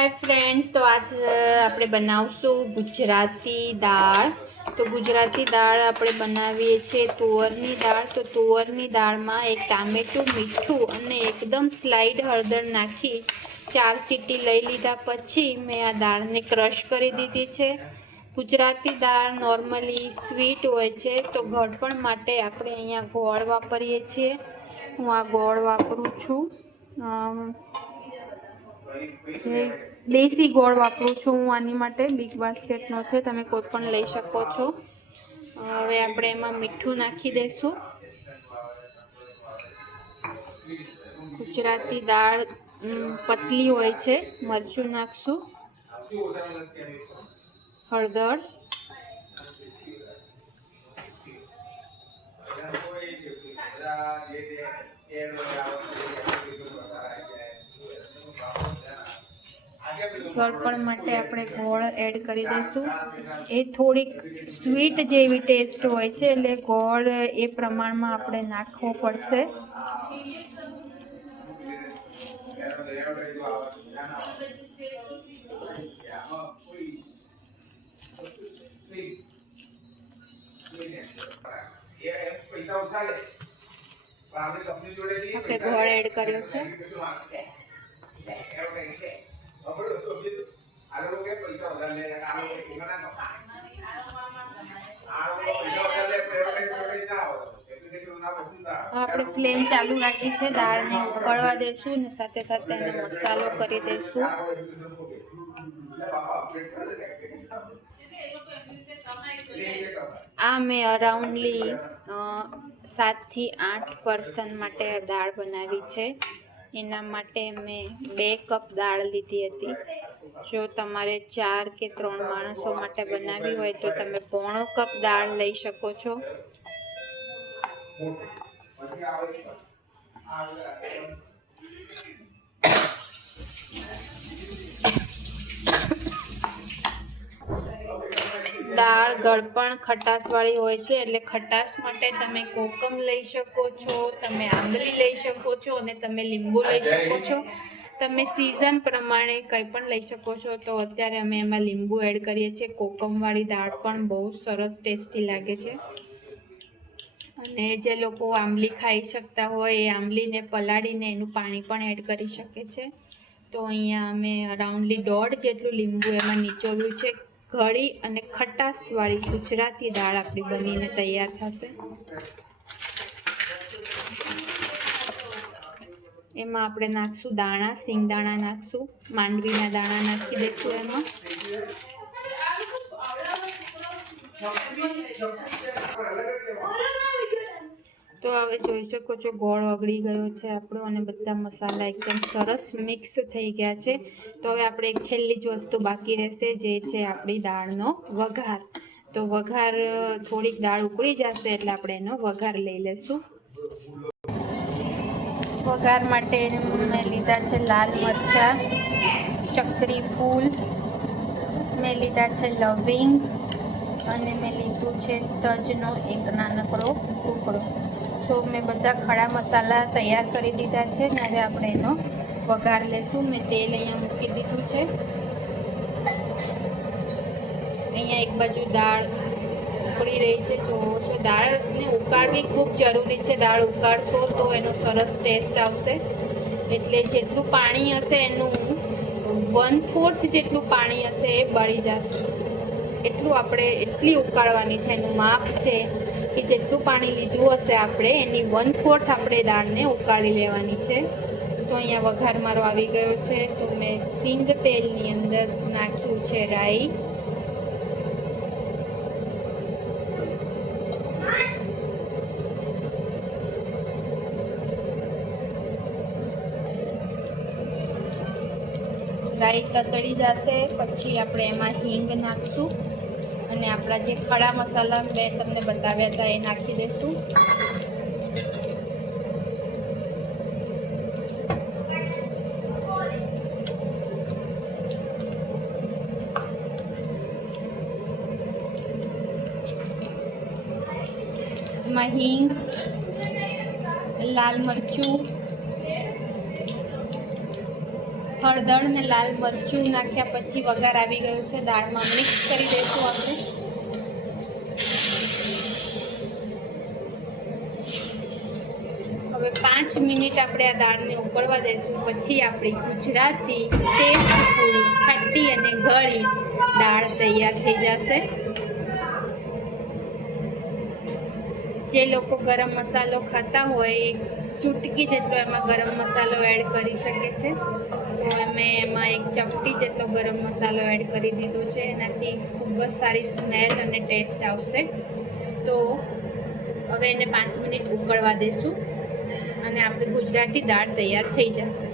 Hi friends, तो आज આપણે બનાવશું ગુજરાતી દાળ। તો ગુજરાતી દાળ આપણે બનાવીએ છીએ તુવરની દાળ। તો તુવરની દાળમાં એક ટામેટું, મીઠું અને એકદમ સ્લાઇડ હળદર નાખી 4 સીટી લઈ લીધા પછી મેં આ દાળને ક્રશ કરી દીધી છે। ગુજરાતી દાળ નોર્મલી સ્વીટ હોય છે, તો ગળપણ માટે આપણે અહીંયા ગોળ વાપરીએ છીએ। હું આ ગોળ વાપરું છું, देसी गोळ वापरू छूं हूँ आनी माटे। बिग बास्केट नो छे, तमे कोई पण लई शको छो। हवे आपणे एमां मीठुं नाखी देशुं। गुजराती दाळ पतली होय छे। मरचुं नाखशुं, हळदर, ગળપણ માટે આપણે ગોળ એડ કરી દઈશું। એ થોડીક સ્વીટ જેવી ટેસ્ટ હોય છે, એટલે ગોળ એ પ્રમાણમાં આપણે નાખવો પડશે। આપણે ગોળ એડ કર્યો છે। આપણે ફ્લેમ ચાલુ રાખી છે, દાળને ઉકળવા દેશું ને સાથે સાથે એનો મસાલો કરી દઈશું। આ મેં અરાઉન્ડલી 7 થી 8 પર્સન માટે દાળ બનાવી છે। એના માટે મેં 2 કપ દાળ લીધી હતી। જો તમારે 4 કે 3 માણસો માટે બનાવી હોય તો તમે 1/2 કપ દાળ લઈ શકો છો। દાળ ગળપણ ખટાશવાળી હોય છે, એટલે ખટાશ માટે તમે કોકમ લઈ શકો છો, તમે આંબલી લઈ શકો છો અને તમે લીંબુ લઈ શકો છો। તમે સિઝન પ્રમાણે કંઈ પણ લઈ શકો છો। તો અત્યારે અમે એમાં લીંબુ એડ કરીએ છીએ। કોકમવાળી દાળ પણ બહુ સરસ ટેસ્ટી લાગે છે। અને જે લોકો આંબલી ખાઈ શકતા હોય એ આંબલીને પલાળીને એનું પાણી પણ એડ કરી શકે છે। તો અહીંયા અમે અરાઉન્ડલી 1.5 જેટલું લીંબુ એમાં નીચોવ્યું છે। ગળી અને ખટાશવાળી ગુજરાતી દાળ આપણી બનીને તૈયાર થશે। એમાં આપણે નાખશું દાણા, સિંગદાણા નાખશું, માંડવીના દાણા નાખી દઈશું એમાં। તો હવે જોઈ શકો છો ગોળ ઓગળી ગયો છે આપણો અને બધા મસાલા એકદમ સરસ મિક્સ થઈ ગયા છે। તો હવે આપણે એક છેલ્લી જ વસ્તુ બાકી રહેશે, જે છે આપણી દાળનો વઘાર। તો વઘાર થોડીક દાળ ઉકળી જશે એટલે આપણે એનો વઘાર લઈ લેશું। વઘાર માટે મેં લીધા છે લાલ મરચાં, ચકરી ફૂલ, મેં લીધા છે લવિંગ અને મેં લીધું છે તજનો એક નાનકડો ટુકડો। તો મેં બધા ખડા મસાલા તૈયાર કરી દીધા છે ને હવે આપણે એનો વઘાર લેશું। મેં તેલ અહીંયા મૂકી દીધું છે। અહીંયા એક બાજુ દાળ ઉકળી રહી છે, જોવો છો। દાળને ઉકાળવી ખૂબ જરૂરી છે। દાળ ઉકાળશો તો એનો સરસ ટેસ્ટ આવશે। એટલે જેટલું પાણી હશે એનું 1/4 જેટલું પાણી હશે એ બળી જશે। એટલી ઉકાળવાની છે, એનું માપ છે કે જેટલું પાણી લીધું હશે આપણે એની 1/4 આપણે દાળને ઉકાળી લેવાની છે। તો અહીંયા વઘાર મારો આવી ગયો છે। તો મેં સિંગ તેલની અંદર નાખ્યું છે રાઈ, રાઈ તતડી જશે પછી આપણે એમાં હિંગ નાખશું અને આપણા જે ખડા મસાલા મેં તમને બતાવ્યા હતા એ નાખી દઈશું। એમાં હિંગ, લાલ મરચું, હળદર ને લાલ મરચું નાખ્યા પછી વઘાર આવી ગયો છે. દાળમાં મિક્સ કરી દઈશું આપણે. હવે 5 મિનિટ આપણે આ દાળને ઉકળવા દઈશું. પછી આપણી ગુજરાતી ટેસ્ટફુલ ખાટી અને ગળી દાળ તૈયાર થઈ જશે. જે લોકો ગરમ મસાલો ખાતા હોય એ ચૂટકી જેટલો એમાં ગરમ મસાલો એડ કરી શકે છે. તો મેં એમાં 1 ચપટી જેટલો ગરમ મસાલો એડ કરી દીધો છે. એનાથી ખૂબ જ સારી સ્મેલ અને ટેસ્ટ આવશે. તો હવે એને 5 મિનિટ ઉકળવા દઈશું અને આપણી ગુજરાતી દાળ તૈયાર થઈ જશે.